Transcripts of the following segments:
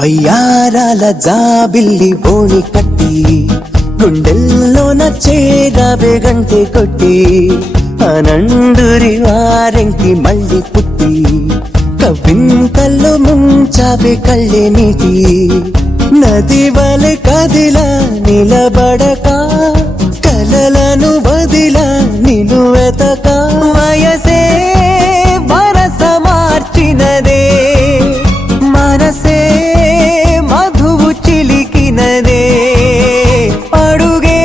వయ్యారాల జాబిల్లి ఓణి కట్టి గుండెల్లోన చేరావే గంటె కొట్టి అనండురి వారెంకి మళ్ళీ పుట్టి కవింతల్లో ముంచావే కళ్ళే నీటి నది వలె కదిలా నిలబడక కలలను వదిలా నిన్ను వెతక వయసే వరస మార్చినదే మనసే మధువు చిలికినదే అడుగే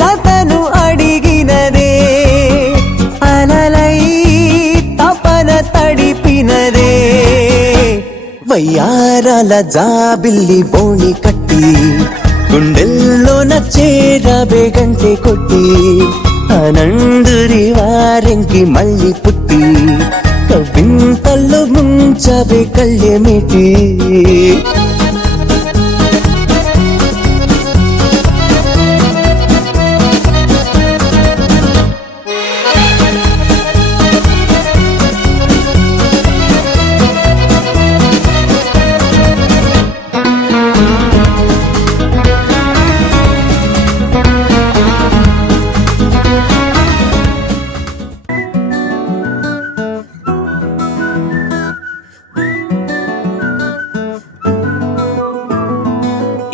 జతను అడిగినదే అలలై తపన తడిపినదే వయ్యారాల జాబిల్లి ఓణి కట్టి గుండెల్లోన చేరావే గంటె కొట్టి అనండురి వారెంకి మళ్ళీ పుట్టి కవింతల్లో ముంచవే కళ్ళేమిటి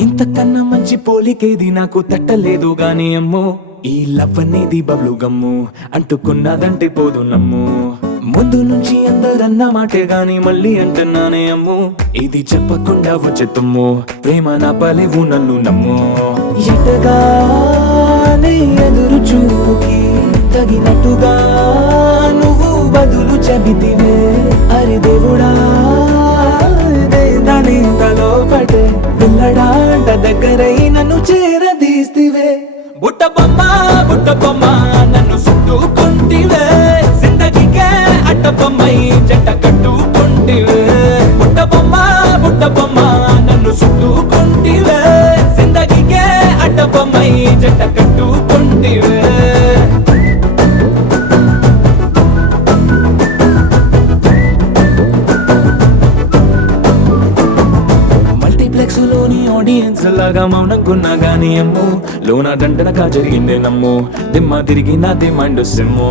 ఇంతకన్నా మంచి పోలికేది నాకు తట్టలేదు గాని అమ్మో ఈ లవ్ అనేది బబ్లు గమ్ము అంటుకున్నదంటే పోదు నమ్ము ముందు నుంచి అందరన్న మాటే గాని మళ్ళీ అంటున్నానే అమ్ము ఇది చెప్పకుండా వచ్చే తుమ్ము ప్రేమ నా పలేవు నన్ను నమ్ము ఎటగానే ఎదురు చూపుకి తగినట్టుగా నువ్వు బదులు చెబితివే అరే దేవుడా దాని తలో పడే పిల్లడాంట దగ్గరై నన్ను చేరదీస్తివే బుట్ట బొమ్మ నన్ను చుట్టుకుంటివే జిందగీకే అట్ట బొమ్మై జంట కట్టుకుంటివే బుట్ట బొమ్మ నన్ను చుట్టుకుంటివే జిందగీకే అట్ట బొమ్మై జంట కట్టుకుంటివే ఆడియన్స్ లాగా మౌనంకున్నా గానీ అమ్ము లోన దండనగా జరిగిందే నమ్ము దిమ్మ తిరిగి నా దిమ్మండు సిమ్ము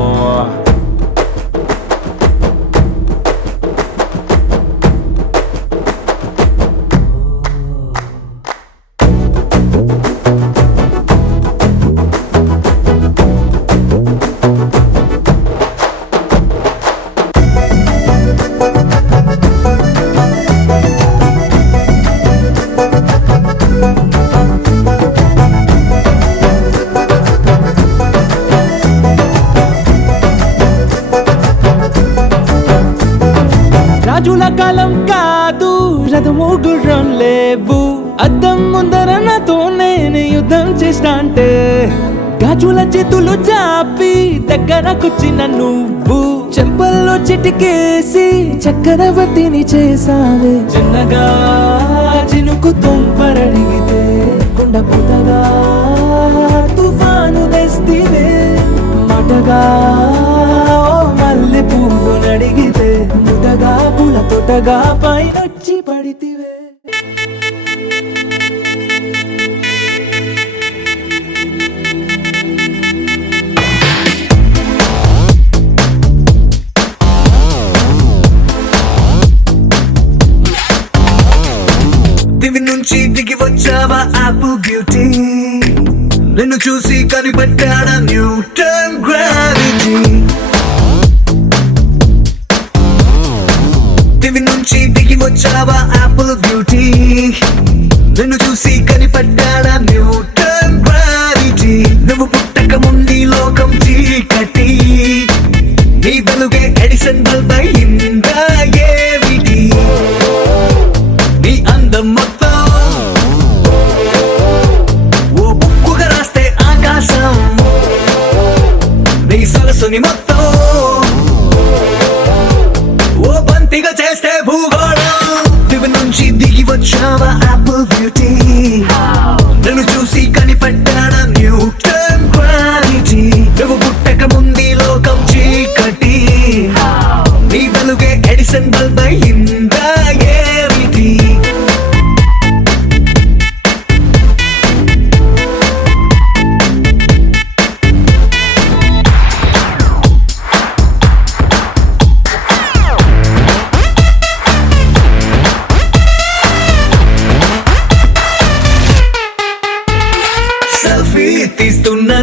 రాజుల కాలం కాదు రథము గుర్రం లేవు అద్దం ముందర నాతో నేను యుద్ధం చేస్తా అంటే గాజుల చేతులు చాపి దగ్గరకొచ్చిన నువ్వు చెంపల్లో చిటికేసి చక్రవర్తిని చేసావే చిన్నగా చినుకు తుంపరడిగితే కుండ పుతగా తుఫాను తెస్తివే మాటగా మల్లె పువ్వు నడిగితే ముదగా పుల తొటగా పైనొచ్చి పడితివే దివి నుంచి దిగి వచ్చావా ఆపిల్ బ్యూటీ నిన్ను చూసి కనిపెట్టాడా న్యూటన్ గ్రావిటీ దివి నుంచి దిగి వచ్చావా ఆపిల్ బ్యూటీ నిన్ను చూసి కనిపెట్టాడా న్యూటన్ గ్రావిటీ నువ్వు పుట్టక ముందు లోకం చీకటి నీ వెలుగే ఎడిసన్ బల్బ్ అయిందా ఏమిటి నీ అందం మొత్తం ఓ బుక్కుగా రాస్తే ఆకాశం నీ సరస్సుని మొత్తం ఓ బంతిగా చేస్తే భూగోళం దివి నుంచి దిగి వచ్చావా ఆపిల్ బ్యూటీ నన్ను చూసి కనిపెట్టాడా న్యూటన్ గ్రావిటీ నువ్వు పుట్టక ముందు లోకం చీకటి నీ వెలుగే ఎడిసన్ బల్బ్ అయిందా ఏమిటి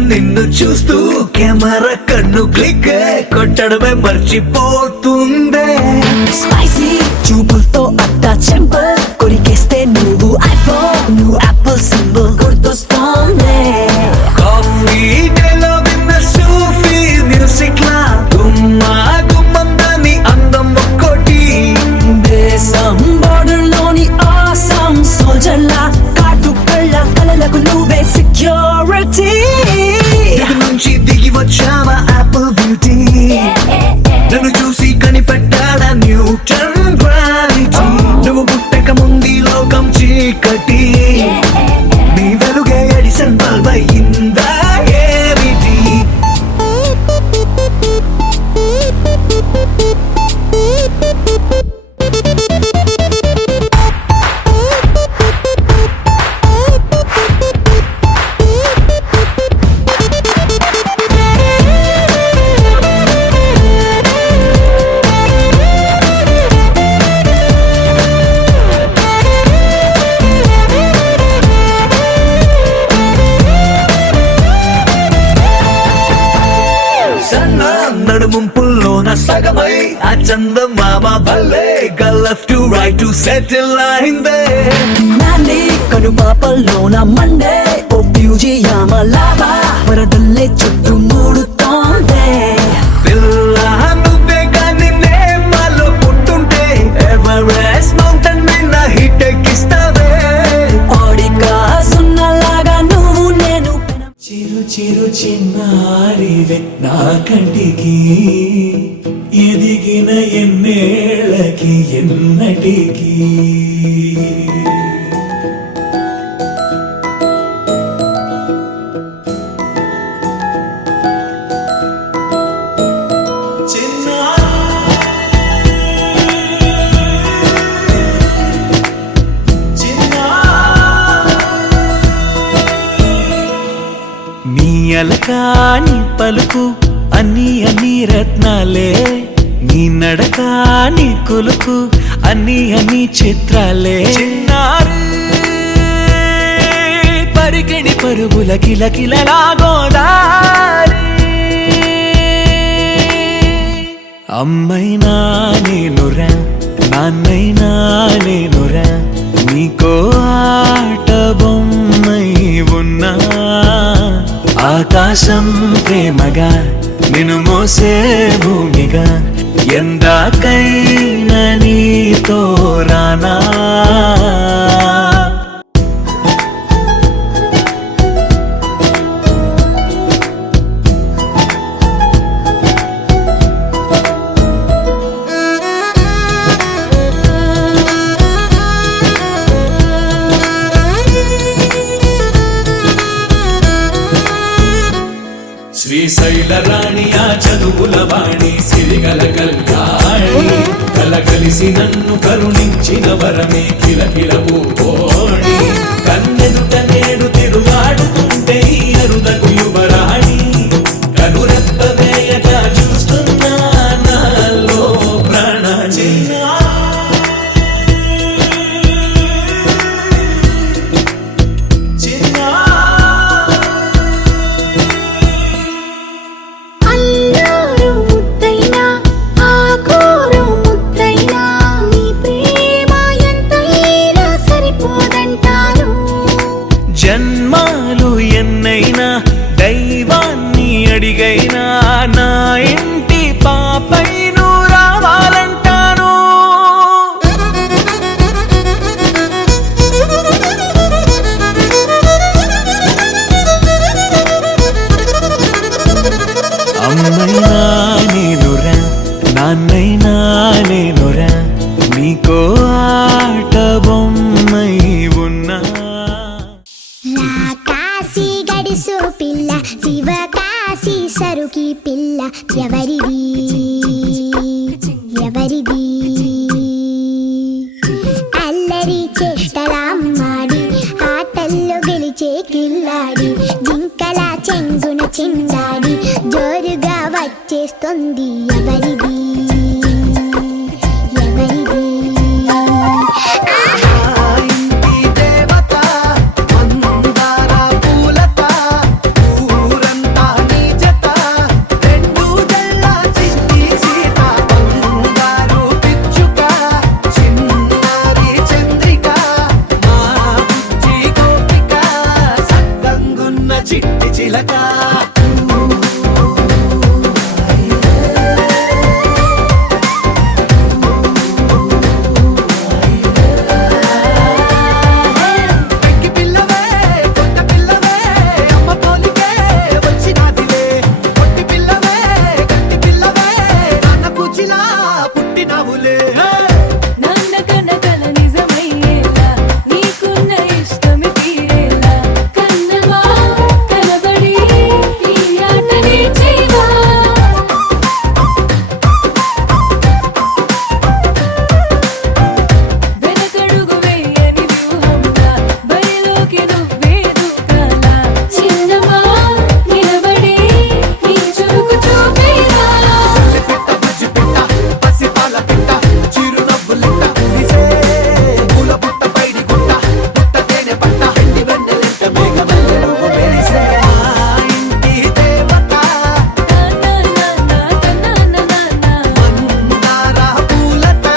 నిన్ను చూస్తూ కెమెరా కన్ను క్లిక్ కొట్టడమే మర్చిపోతుందే. స్పైసీ చూపులతో అట్టా చెంపల్ కొరికేస్తే నువ్వు ఐఫోన్ నువ్వు యాపిల్ సింబల్ గుర్తొస్తోంది. కాఫీ డేలో విన్న సూఫీ మ్యూజిక్ లా గుమ్మా గుమ్మందాని అందం ఒక్కోటి. దేశం బోర్డర్లోని ఆసాం సోల్జర్లా కాటు కళ్ళ కలలకు నువ్వే సెక్యూరిటీ. దిగు నుంచి దిగి వచ్చావా యాపిల్ బ్యూటీ, నన్ను చూసి కనిపెట్టాడా న్యూటన్ గ్రావిటీ. నువ్వు పుట్టక ముందు లోకం చీకటి, నీ వెలుగే ఎడిసన్ బల్బ్ అయిందా ఏమిటి? నడుముంపుల్లోన సగమై ఆ చందమామ భలే left to right to settle అయిందే. నాని కనుపాపల్లోన మండే ఓ బ్యూజియామ లావా వరదల్లే చుట్టూ మూడుతోందే. పిల్ల నువ్వే గాని నేమాలో పుట్టుంటే ఎవరెస్ట్ మౌంటైన్ మీద హిట్ ఎక్కిస్తావే. ఓడిగా సున్నలాగా నువ్వు నేను చిరు చిరు చిన్నారివే నా కంటికి, ఎదిగిన ఎన్నేళ్ళకి ఎన్నటికి. నీ అలకా నీ పలుకు అన్ని అన్ని రత్నాలే, నీ నడక నీ కొలుకు అన్ని అన్ని చిత్రాలే. చిన్నారు పరికిణి పరుగుల కిలకిలలా గోదారి. అమ్మైనా నేనురా నాన్నైనా నేనురా, నీకో ఆట బొమ్మై ఉన్నా. ఆకాశం ప్రేమగా నిన్ను మోసే భూమిగా, ఎందాకైనా నీతో రానా. శ్రీశైల రాణి ఆ చదువుల వాణి సిరిగల కళ్యాణి, కలగలిసి నన్ను కరుణించిన వరమే కిలకిల పూకోణి. కన్నెదుట నేడు తిరుగాడుతుంటే ఈ అరుదకు యువరాణి, కనురెప్ప వేయక చూస్తున్నా నాలో ప్రాణ. జన్మాలు ఎన్నైనా దైవాన్ని అడిగైనా నా ఇంటి పాపై నువ్వు రావాలంటాను. అమ్మైనా నేనురా నాన్నైనా నేనురా, నీకో ఆట బొమ్మై ఉన్నా. కాశీ గడిసు పిల్ల శివ కాశీ సరుకి పిల్ల ఎవరిది ఎవరిది? అల్లరి చేష్టలామ్మాడి ఆటల్లో గెలిచే కిల్లాడి, జింకల చెంగున చిందాడి జోరుగా వచ్చేస్తుంది ఎవరిది ఎవరిది? ఇంటి దేవత మందార పూలత ఊర చిట్టి చిలక పెంకి పిల్లవే కొత్త పిల్లవే అమ్మ పోలికే వచ్చినాదిలే కొట్టి పిల్లవే గట్టి పిల్లవే నాన్న కూచిలా పుట్టినవులే నాన్న కనకల నిజమయ్యేలా నీకున్న ఇష్టమి తీరేలా కన్నవా కనబడి ఈ ఆటని చేయవా వెనకడుగు వేయని వ్యూహంలా బరిలోకి నువ్వే దూకాలా చిన్నవా నిలబడి నీ చురుకు చూపేలా పిట్ట బుజ్జి పిట్ట పసిపాల పిట్ట చిరునవ్వులిట్ట నిసే పూల పుట్ట పైడి గుట్ట పుట్ట తేనె పట్ట ఎండి వెన్నెలింట మేఘమల్లె నువ్వు మెరిసే ఆ ఇంటి దేవత మందార పూలత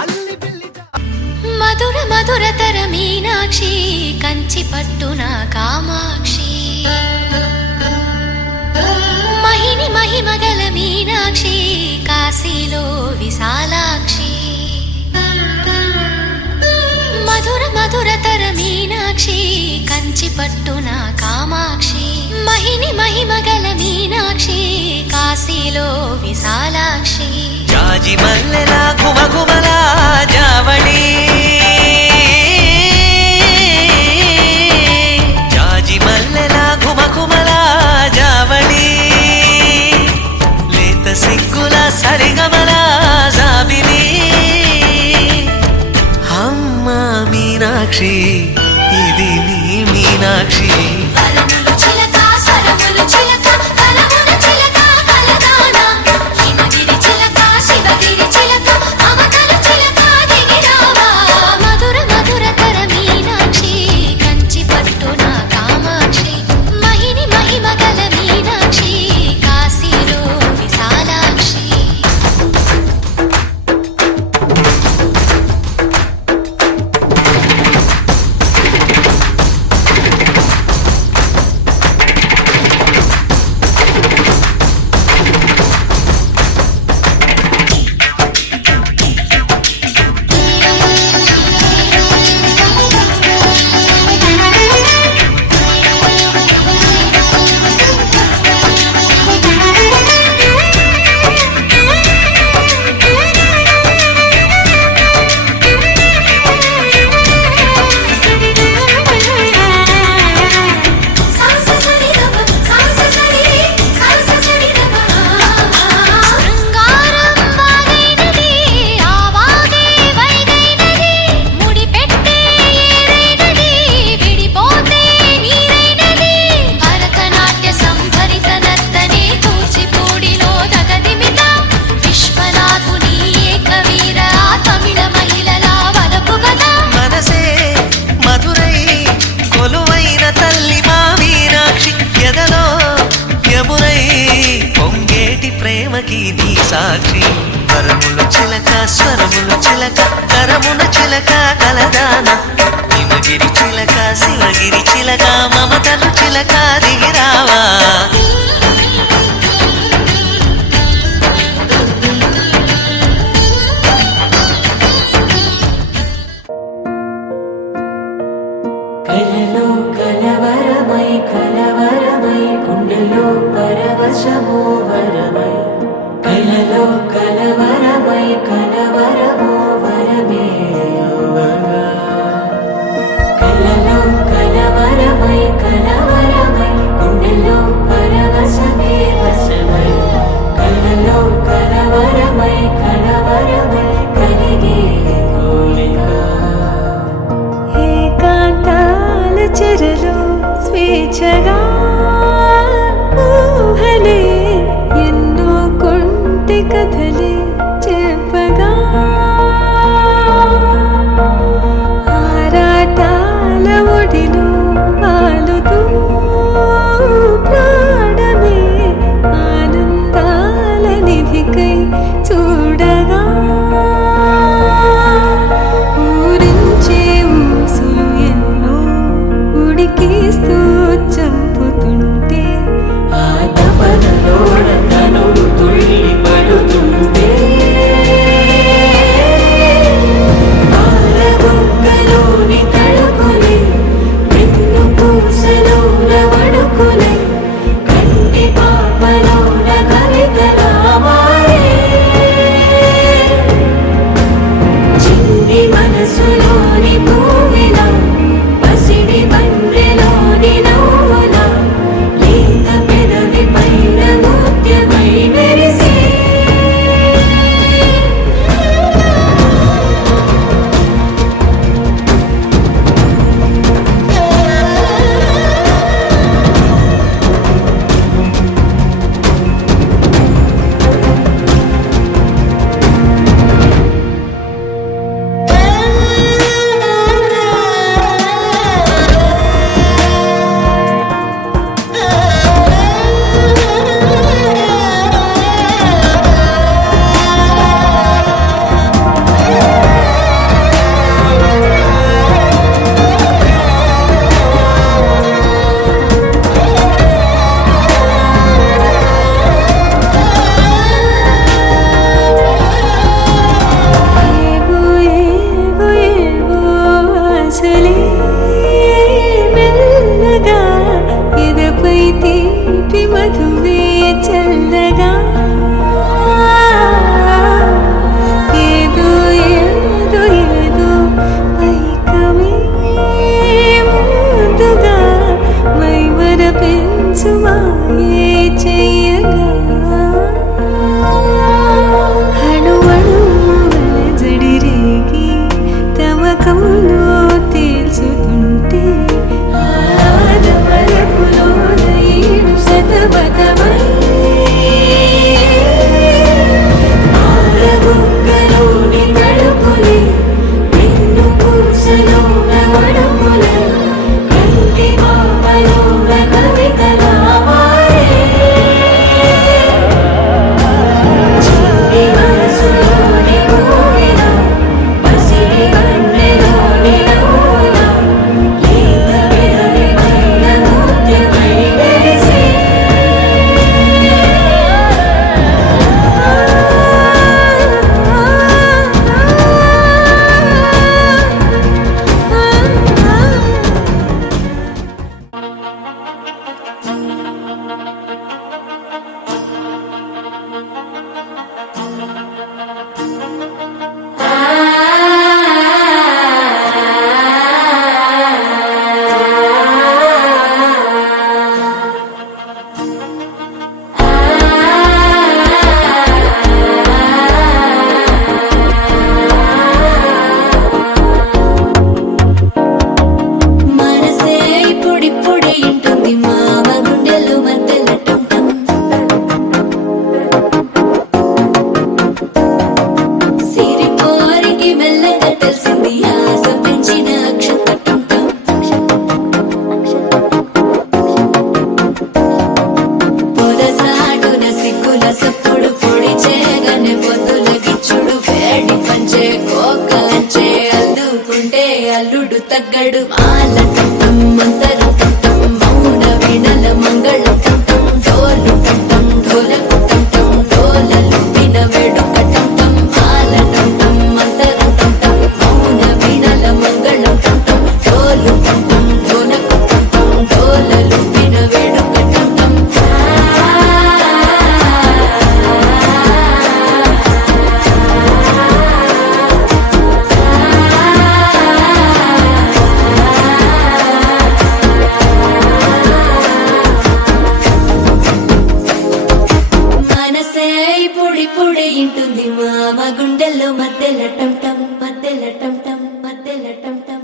అల్లి బిల్లి మధుర మధురతర మీనాక్షి కంచి పట్టున కామాక్షి మహిని మహిమగల మీనాక్షి కాశీలో విశాలాక్షి మధుర మధురతర మీనాక్షి కంచి పట్టున కామాక్షి మహిని మహిమగల మీనాక్షి కాశీలో విశాలాక్షి జాజి మల్లెల గుమగుమల జావళి జాజి మల్లెల గుమగుమల జావళి లేత సిగ్గుల సరిగమల జాబిలి అమ్మ మీనాక్షి ఇది నీ మీనాక్షి వరములు చిలక స్వరములు చిలక కలమున చిలక కలదాన హిమగిరి చిలక శివగిరి చిలక మమతలు చిలక దిగిరావా మధుర మధురతర మీనాక్షి కంచి పట్టున కామాక్షి మహిని మహిమగల మీనాక్షి కాశీలో విశాలాక్షి శృంగారం వాగైనది ఆవాగే వైగైనది ముడిపెట్టే ఏరైనది విడిపోతే నీరైనది భరతనాట్య సంభరిత నర్తనే కూచిపూడిలో దగదిమిత విశ్వనాథుని ఏకవీర తమిళ మహిళల వలపు గదా మనసే మధురై కొలువైన తల్లి మా మీనాక్షి ఎదలో యమునై పొంగేటి ప్రేమకి నీ సాక్షి వరములు చిలక స్వరములు చిలక కరమున చిలక కలదాన హిమగిరి చిలక శివగిరి చిలక మమతలు చిలక దిగిరావా కలలో కలవరమై కలవరమై గుండెలో పరవశమో వరమై కలలో కలవరమై కలవరమో వరమే అవ్వగా కలలో కలవరమై కలవరమై గుండెలో పరవశమే వశమై కలలో కలవరమై కలవరమై కలిగే కోలిక ఏకాంతాల చెరలో స్వేచ్ఛగా ఊహలే ఎన్నో తీపి మధువే చల్లగా ఏదో ఏదో ఏదో పైకమే ముందుగా మైమర పెంచుమాయే చెయ్యగా అణువణువుల జడి రేగి తమకంలో తేల్చుతుంటే ఆదమరపులోన ఈడు శతబతమై ఆరబుగ్గలోని తడుపులే వెన్ను పూసలోన వడుపులే కంటి మామలోన కవితలా మారే చిన్ని మనసులోని ఊపిన పసిడి కన్నెలోని నవ్వుల లేత పెదవిపైన నృత్యమై మెరిసే మనసే ఇప్పుడిప్పుడే ఇంటుంది మామ గుండెలు మధ్యలటుంటాం సిరిపోరికి మెల్లగా తెలిసింది ఆశ పెంచిన అక్షతటుంటాం పొదసాటున సిగ్గుల సప్పుడు పొడి చేయగానే పొద్దుల గిచ్చుడు వేడి పంచే కోకంచే అల్లుకుంటే అల్లుడు తగ్గడు మాల టుంటం మంతరం టుంటం మౌన వీణల మంగళం టుంటం డోలు టుంటం ఢోలకు టుంటం డోలలు విన వేడుక టుంటం మాల టుంటం మంతరం టుంటం మౌన వీణల మంగళం టుంటం డోలు టుంటం ఢోలకు టుంటం డోలలు విన వేడుక టుంటం మనసే ఇప్పుడిప్పుడే ఇంటుంది మామ గుండెల్లో మధ్యల టంటం మధ్యల టంటం మధ్యల టంటం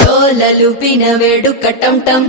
డోలలుపిన వేడుక టంటం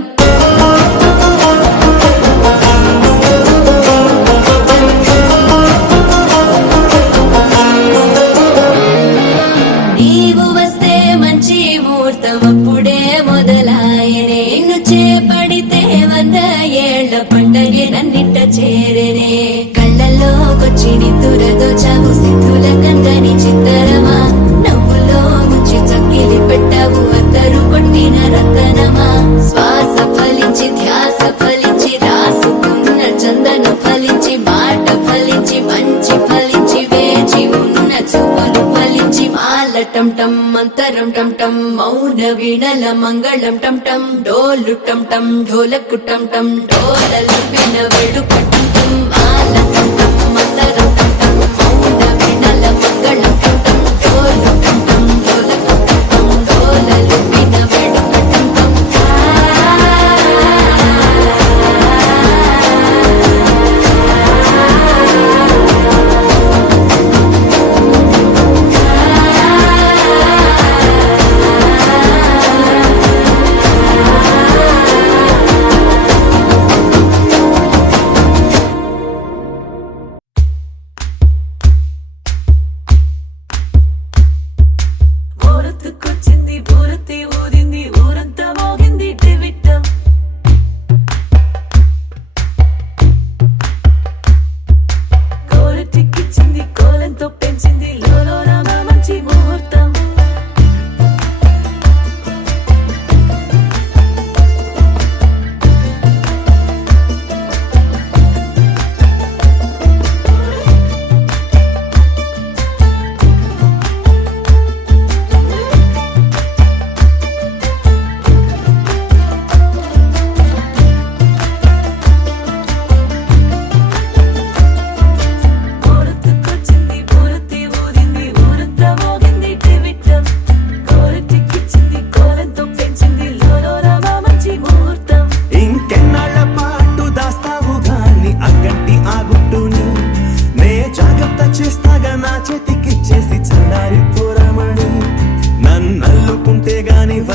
నీవు వస్తే మంచి ముహూర్తం అప్పుడే మొదలాయనే నిన్ను చేపడితే 100 ఏళ్ల పండగే నన్నిట్ట చేరేనే కళ్ళల్లోకొచ్చి నిద్దురదో చావు సిద్ధుల కందని చిత్తరమా నవ్వులో ముంచి చక్కిలి పెట్టావు అద్దరు కొట్టిన రతనమా శ్వాస ఫలించి ధ్యాస ఫలించి రాసుకున్న చందన ఫలించి మాట ఫలించి మంచి ఫలించి వేచి ఉన్న చూపులు ఫలించి మాల టంటం మంతరం టంటం మౌన వీణల మంగళం టంటం డోలు టంటం ఢోలకు టంటం డోలలు విన వేడుక టంటం మాల టంటం మంతరం టంటం మౌన వీణల మంగళం టంటం డోలు టంటం ఢోలకు టంటం డోలలు విన వేడుక టంటం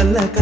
వల్ల